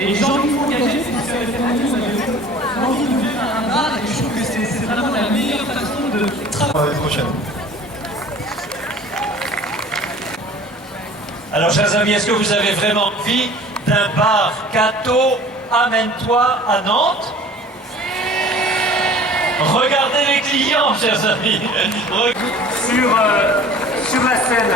Et les gens qui sont engagés, c'est parce que l'envie d'ouvrir un bar, et je trouve que c'est vraiment la meilleure façon de travailler. À la prochaine. Alors, chers amis, est-ce que vous avez vraiment envie d'un bar Cato Amène-toi à Nantes? Regardez les clients, chers amis. Sur la scène.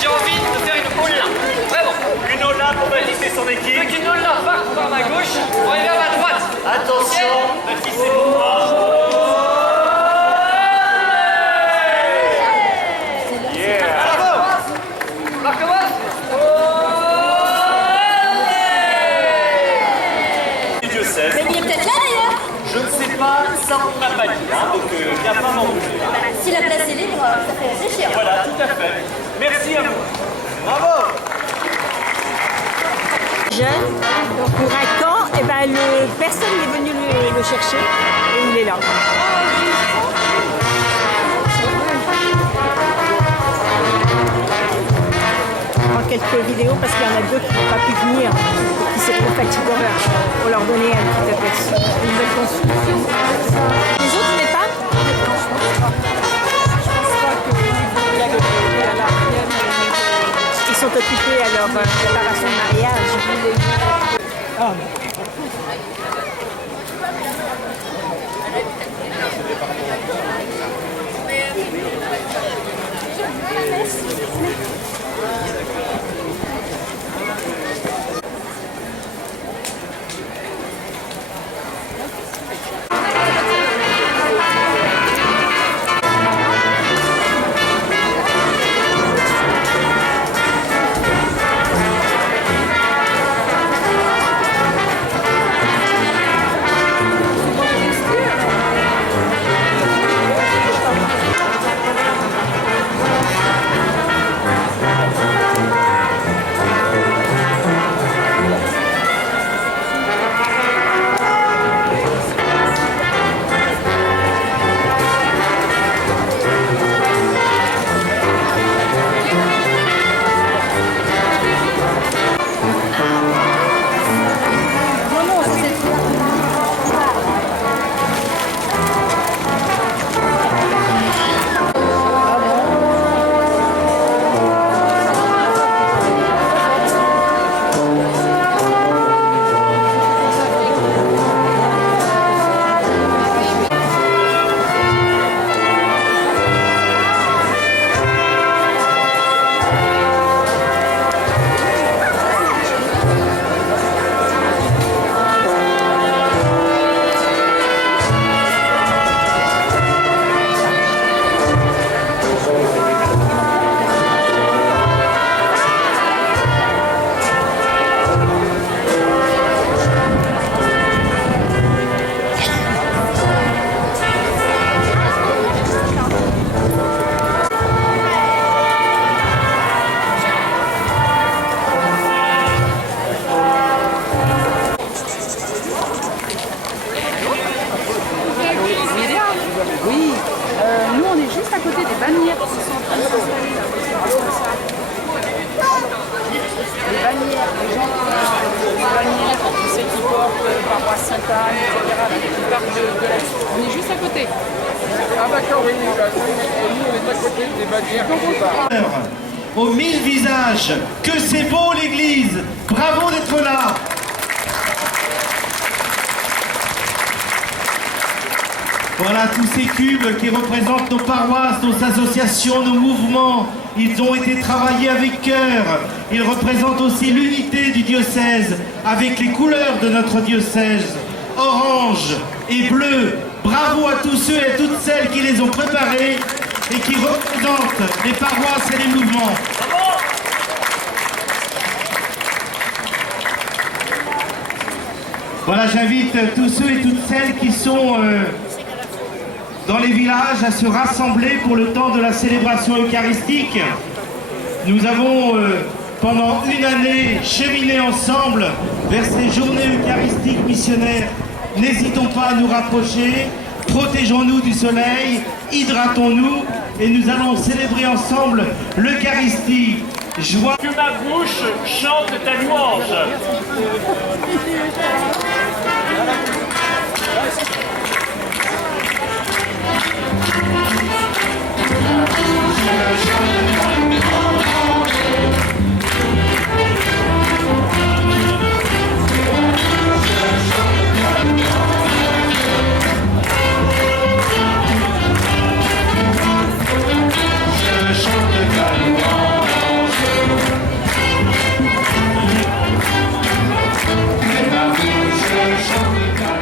J'ai envie de faire une all-là. Vraiment. Une all-là pour bâtisser son équipe. Donc une all-là part par ma gauche, on est vers ma droite. Attention, bâtissez pour moi. On recommence. Dieu sait. Vous alliez peut-être là d'ailleurs. Je ne sais pas, ça on m'a pas dit, hein, donc viens pas m'en bouger. Si la place est libre, ça fait réfléchir. Voilà, tout à fait. Merci à vous. Bravo. Jeune, donc pour un camp, et ben personne n'est venu le chercher et il est là. Je prends quelques vidéos parce qu'il y en a deux qui n'ont pas pu venir, qui c'est trop fatigant pour leur donner un petit aperçu. Une belle construction. Les autres n'est pas. Ils sont occupés à leur préparation de mariage. Oh. côté. Ah d'accord, oui, nous on est à côté des bannières. Aux 1000 visages, que c'est beau l'église, bravo d'être là. Voilà tous ces cubes qui représentent nos paroisses, nos associations, nos mouvements. Ils ont été travaillés avec cœur. Ils représentent aussi l'unité du diocèse avec les couleurs de notre diocèse, orange et bleu. Bravo à tous ceux et à toutes celles qui les ont préparés et qui représentent les paroisses et les mouvements. Voilà, j'invite tous ceux et toutes celles qui sont dans les villages à se rassembler pour le temps de la célébration eucharistique. Nous avons pendant une année cheminé ensemble vers ces journées eucharistiques missionnaires. N'hésitons pas à nous rapprocher, protégeons-nous du soleil, hydratons-nous et nous allons célébrer ensemble l'Eucharistie. Joie. Que ma bouche chante ta louange. Je chante ta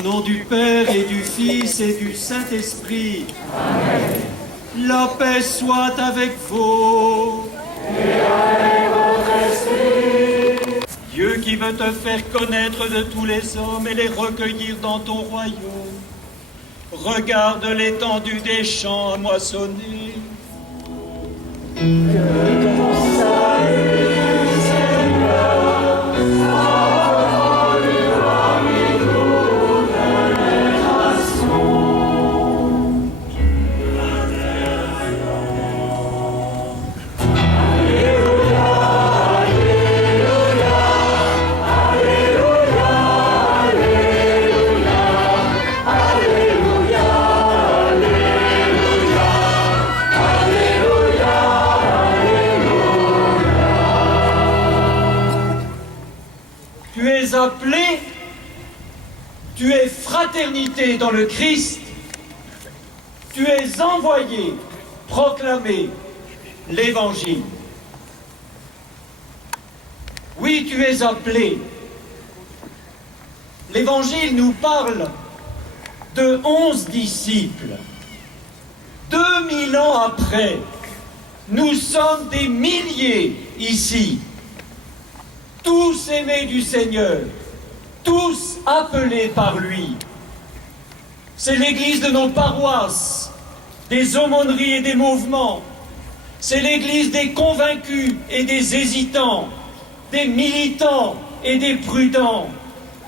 Au nom du Père et du Fils et du Saint-Esprit. Amen. La paix soit avec vous. Et avec votre esprit. Dieu qui veut te faire connaître de tous les hommes et les recueillir dans ton royaume, regarde l'étendue des champs moissonnés. Que ton salut, Seigneur, parle parmi nous de génération. Appelé, tu es fraternité dans le Christ, tu es envoyé proclamer l'Évangile. Oui, tu es appelé. L'Évangile nous parle de 11 disciples. 2000 ans après, nous sommes des milliers ici. Tous aimés du Seigneur, tous appelés par lui. C'est l'église de nos paroisses, des aumôneries et des mouvements. C'est l'église des convaincus et des hésitants, des militants et des prudents,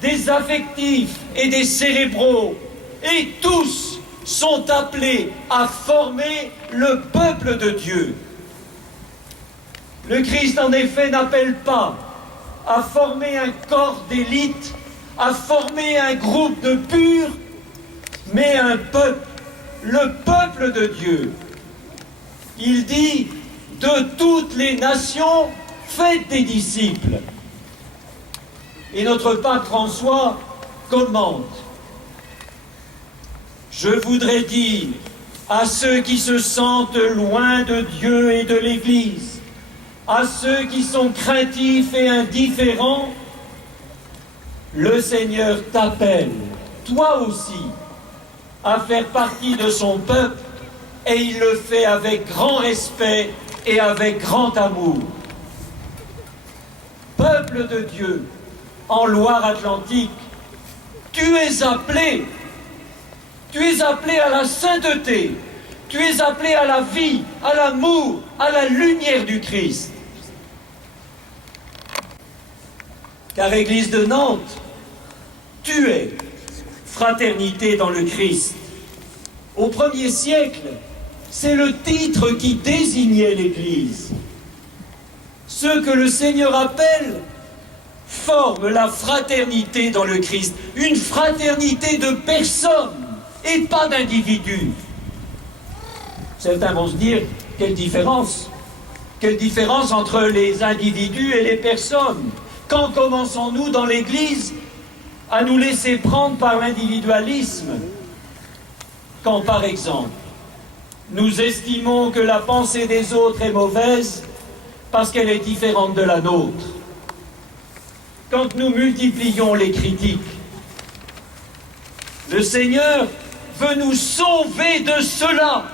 des affectifs et des cérébraux. Et tous sont appelés à former le peuple de Dieu. Le Christ, en effet, n'appelle pas à former un corps d'élite, à former un groupe de purs, mais un peuple, le peuple de Dieu. Il dit, de toutes les nations, faites des disciples. Et notre pape François commente, je voudrais dire à ceux qui se sentent loin de Dieu et de l'Église, à ceux qui sont craintifs et indifférents, le Seigneur t'appelle, toi aussi, à faire partie de son peuple, et il le fait avec grand respect et avec grand amour. Peuple de Dieu, en Loire-Atlantique, tu es appelé à la sainteté, tu es appelé à la vie, à l'amour, à la lumière du Christ. Car Église de Nantes, tu es fraternité dans le Christ. Au 1er siècle, c'est le titre qui désignait l'Église. Ceux que le Seigneur appelle forment la fraternité dans le Christ. Une fraternité de personnes et pas d'individus. Certains vont se dire, quelle différence entre les individus et les personnes? Quand commençons-nous dans l'Église à nous laisser prendre par l'individualisme? Quand, par exemple, nous estimons que la pensée des autres est mauvaise parce qu'elle est différente de la nôtre. Quand nous multiplions les critiques, le Seigneur veut nous sauver de cela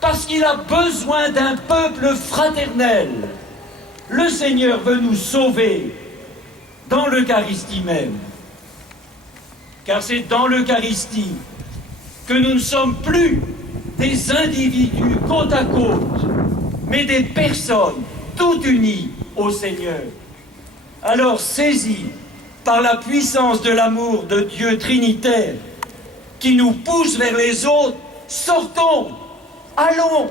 parce qu'il a besoin d'un peuple fraternel. Le Seigneur veut nous sauver dans l'Eucharistie même. Car c'est dans l'Eucharistie que nous ne sommes plus des individus côte à côte, mais des personnes toutes unies au Seigneur. Alors, saisis par la puissance de l'amour de Dieu trinitaire qui nous pousse vers les autres, sortons, allons.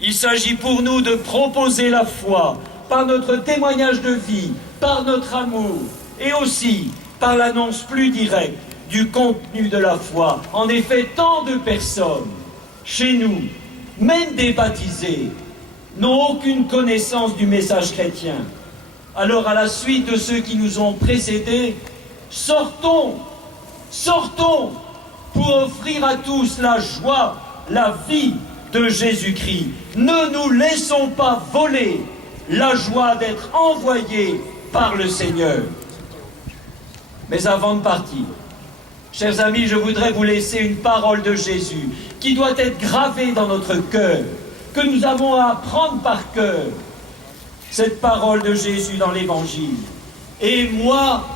Il s'agit pour nous de proposer la foi par notre témoignage de vie, par notre amour et aussi par l'annonce plus directe du contenu de la foi. En effet, tant de personnes, chez nous, même des baptisés, n'ont aucune connaissance du message chrétien. Alors, à la suite de ceux qui nous ont précédés, sortons pour offrir à tous la joie, la vie de Jésus-Christ. Ne nous laissons pas voler la joie d'être envoyés par le Seigneur. Mais avant de partir, Chers amis, je voudrais vous laisser une parole de Jésus qui doit être gravée dans notre cœur, que nous avons à apprendre par cœur. Cette parole de Jésus dans l'Évangile. Et moi,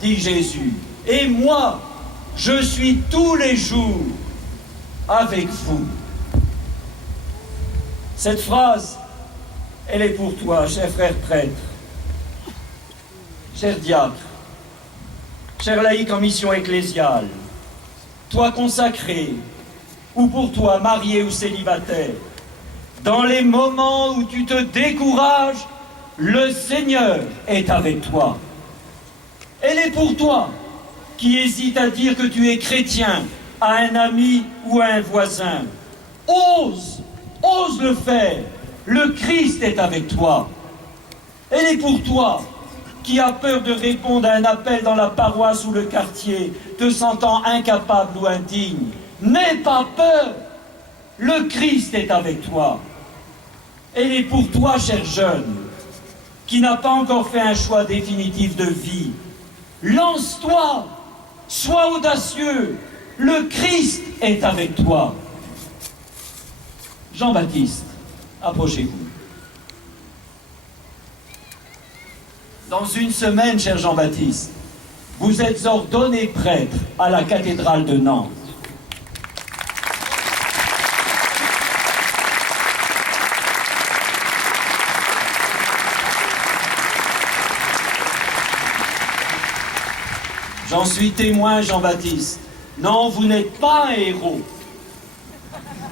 dit Jésus, et moi, je suis tous les jours avec vous. Cette phrase, elle est pour toi, cher frère prêtre, cher diacre, cher laïc en mission ecclésiale, toi consacré, ou pour toi marié ou célibataire, dans les moments où tu te décourages, le Seigneur est avec toi. Elle est pour toi qui hésite à dire que tu es chrétien à un ami ou à un voisin. Ose le faire. Le Christ est avec toi. Elle est pour toi qui a peur de répondre à un appel dans la paroisse ou le quartier, te sentant incapable ou indigne. N'aie pas peur. Le Christ est avec toi. Elle est pour toi, cher jeune, qui n'a pas encore fait un choix définitif de vie. Lance-toi, sois audacieux, le Christ est avec toi. Jean-Baptiste, approchez-vous. Dans une semaine, cher Jean-Baptiste, vous êtes ordonné prêtre à la cathédrale de Nantes. J'en suis témoin, Jean-Baptiste. Non, vous n'êtes pas un héros.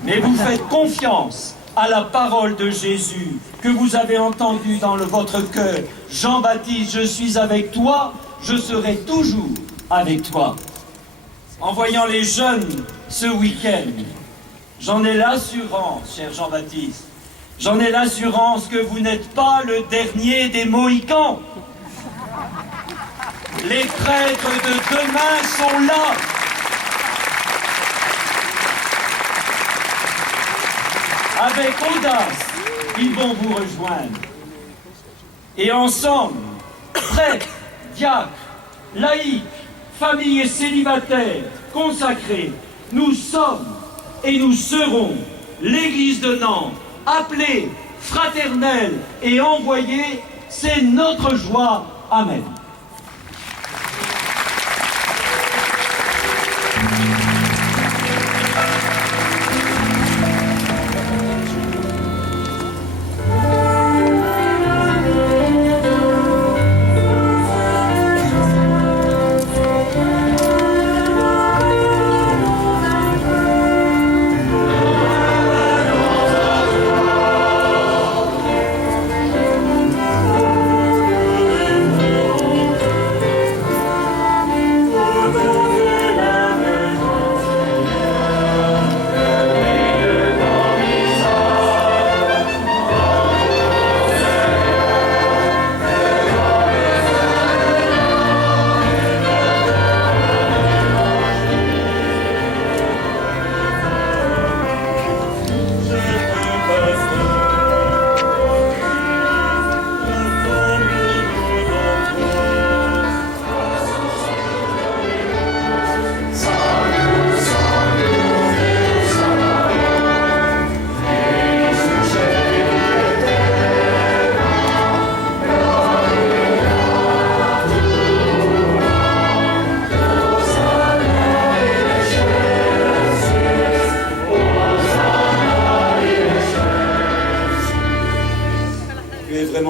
Mais vous faites confiance à la parole de Jésus que vous avez entendue dans votre cœur. Jean-Baptiste, je suis avec toi, je serai toujours avec toi. En voyant les jeunes ce week-end, j'en ai l'assurance, cher Jean-Baptiste, j'en ai l'assurance que vous n'êtes pas le dernier des Mohicans. Les prêtres de demain sont là. Avec audace, ils vont vous rejoindre. Et ensemble, prêtres, diacres, laïcs, familles et célibataires, consacrés, nous sommes et nous serons l'Église de Nantes, appelée, fraternelle et envoyée, c'est notre joie. Amen.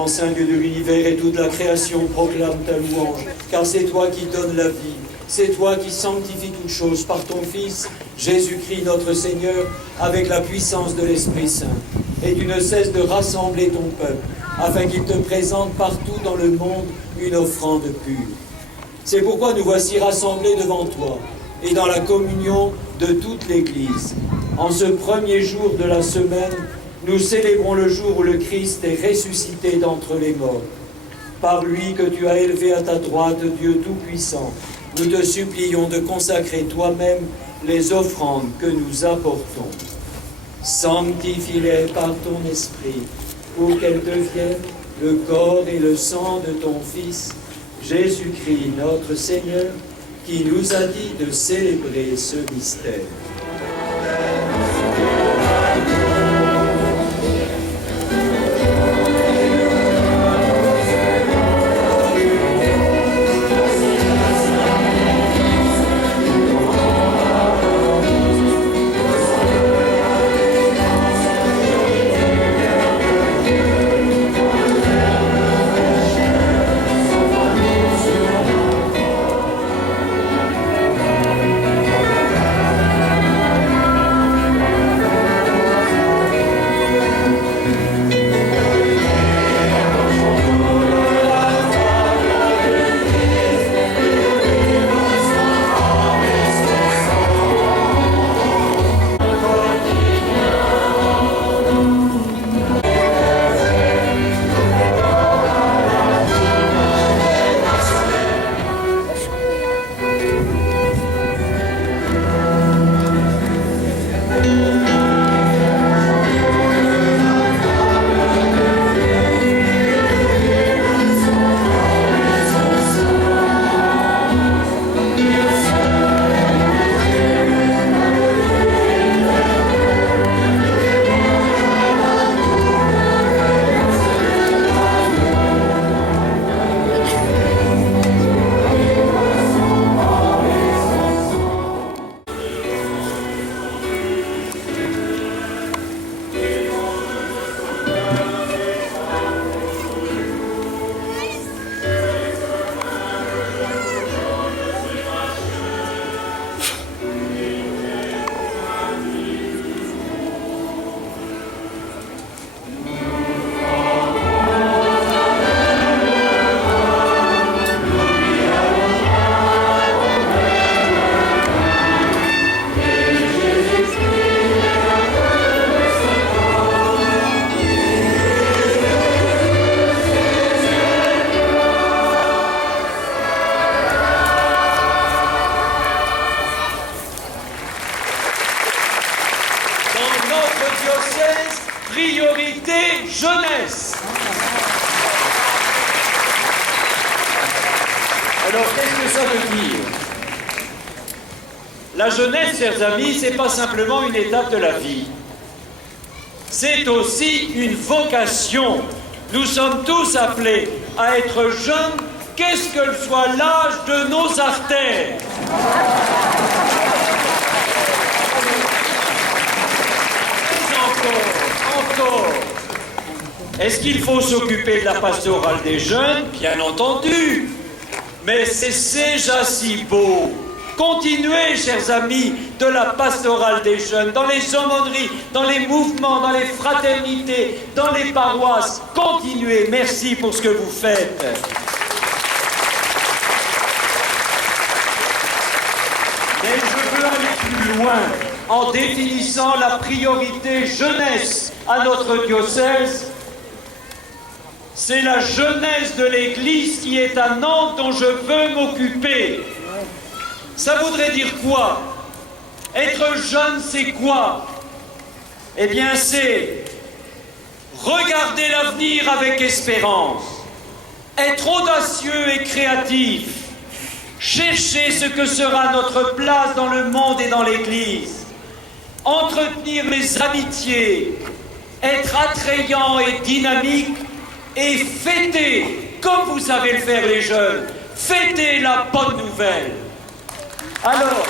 Saint Dieu de l'univers, et toute la création proclame ta louange, car c'est toi qui donnes la vie, c'est toi qui sanctifies toutes choses par ton Fils, Jésus-Christ notre Seigneur, avec la puissance de l'Esprit Saint. Et tu ne cesses de rassembler ton peuple, afin qu'il te présente partout dans le monde une offrande pure. C'est pourquoi nous voici rassemblés devant toi, et dans la communion de toute l'Église. En ce premier jour de la semaine, nous célébrons le jour où le Christ est ressuscité d'entre les morts. Par lui que tu as élevé à ta droite, Dieu Tout-Puissant, nous te supplions de consacrer toi-même les offrandes que nous apportons. Sanctifie-les par ton esprit, pour qu'elles deviennent le corps et le sang de ton Fils, Jésus-Christ notre Seigneur, qui nous a dit de célébrer ce mystère. Priorité jeunesse. Alors, qu'est-ce que ça veut dire? La jeunesse, chers amis, c'est pas simplement une étape de la vie. C'est aussi une vocation. Nous sommes tous appelés à être jeunes, qu'est-ce que soit l'âge de nos artères. Encore. Est-ce qu'il faut s'occuper de la pastorale des jeunes? Bien entendu. Mais c'est déjà si beau. Continuez, chers amis, de la pastorale des jeunes, dans les aumôneries, dans les mouvements, dans les fraternités, dans les paroisses. Continuez. Merci pour ce que vous faites. Mais je veux aller plus loin en définissant la priorité jeunesse à notre diocèse. C'est la jeunesse de l'Église qui est à Nantes dont je veux m'occuper. Ça voudrait dire quoi? Être jeune, c'est quoi? Eh bien, c'est regarder l'avenir avec espérance, être audacieux et créatif, chercher ce que sera notre place dans le monde et dans l'Église, entretenir les amitiés, être attrayant et dynamique et fêter, comme vous savez le faire les jeunes, fêter la bonne nouvelle. Alors,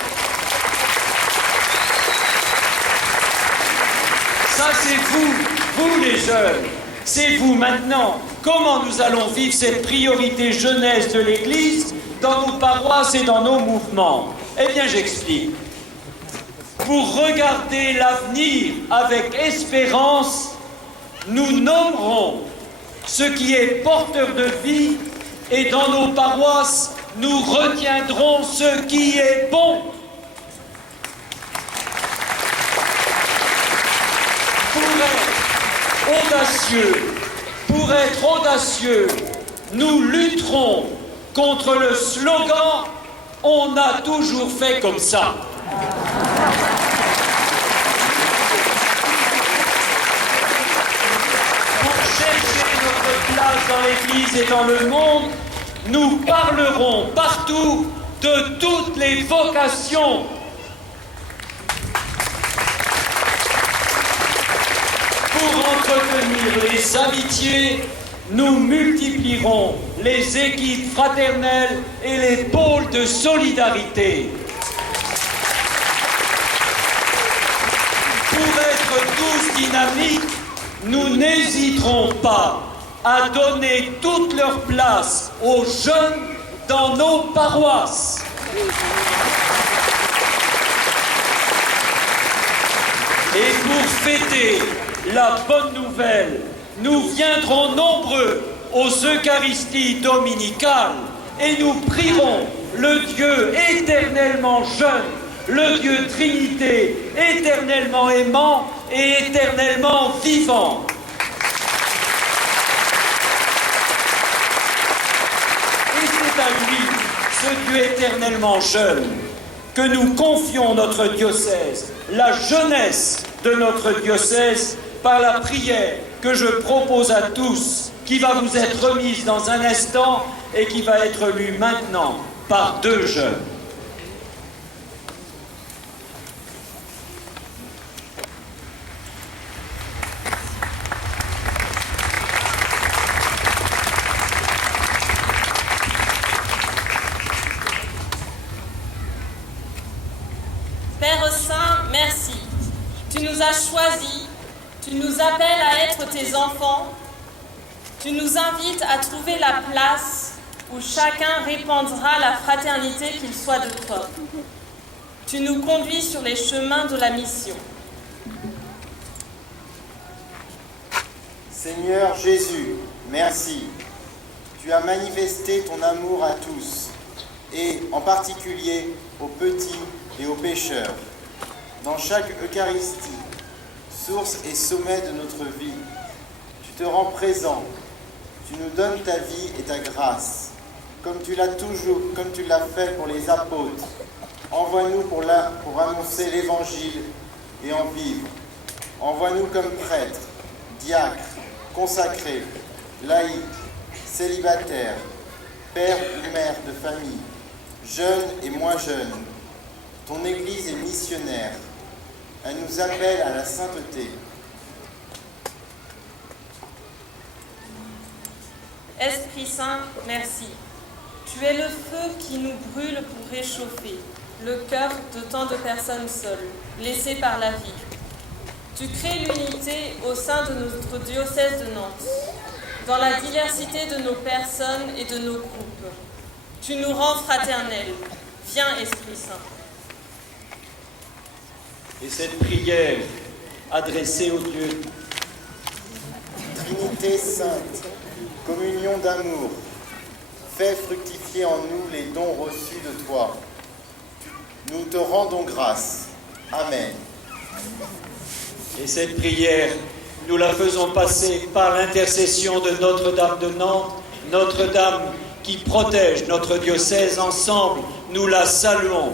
ça c'est vous les jeunes, c'est vous maintenant. Comment nous allons vivre cette priorité jeunesse de l'Église dans nos paroisses et dans nos mouvements? Eh bien, j'explique. Pour regarder l'avenir avec espérance, nous nommerons ce qui est porteur de vie et dans nos paroisses, nous retiendrons ce qui est bon. Pour être audacieux, nous lutterons contre le slogan « On a toujours fait comme ça ». Place dans l'Église et dans le monde, nous parlerons partout de toutes les vocations. Pour entretenir les amitiés, nous multiplierons les équipes fraternelles et les pôles de solidarité. Pour être tous dynamiques, nous n'hésiterons pas à donner toute leur place aux jeunes dans nos paroisses. Et pour fêter la bonne nouvelle, nous viendrons nombreux aux Eucharisties dominicales et nous prierons le Dieu éternellement jeune, le Dieu Trinité éternellement aimant et éternellement vivant. Et c'est à lui, ce Dieu éternellement jeune, que nous confions notre diocèse, la jeunesse de notre diocèse, par la prière que je propose à tous, qui va vous être remise dans un instant et qui va être lue maintenant par 2 jeunes. Père Saint, merci. Tu nous as choisis, tu nous appelles à être tes enfants, tu nous invites à trouver la place où chacun répandra la fraternité qu'il soit de toi. Tu nous conduis sur les chemins de la mission. Seigneur Jésus, merci. Tu as manifesté ton amour à tous, et en particulier aux petits et aux pécheurs. Dans chaque Eucharistie, source et sommet de notre vie, tu te rends présent, tu nous donnes ta vie et ta grâce, comme tu l'as fait pour les apôtres. Envoie-nous pour annoncer l'Évangile et en vivre. Envoie-nous comme prêtres, diacres, consacrés, laïcs, célibataires, pères ou mères de famille, jeunes et moins jeunes. Ton Église est missionnaire. Elle nous appelle à la sainteté. Esprit Saint, merci. Tu es le feu qui nous brûle pour réchauffer le cœur de tant de personnes seules, laissées par la vie. Tu crées l'unité au sein de notre diocèse de Nantes, dans la diversité de nos personnes et de nos groupes. Tu nous rends fraternels. Viens, Esprit Saint. Et cette prière adressée au Dieu. Trinité sainte, communion d'amour, fais fructifier en nous les dons reçus de toi. Nous te rendons grâce. Amen. Et cette prière, nous la faisons passer par l'intercession de Notre-Dame de Nantes, Notre-Dame qui protège notre diocèse. Ensemble, nous la saluons.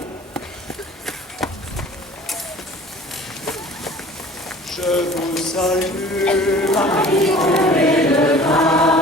Je vous salue, Marie, pleine de grâce.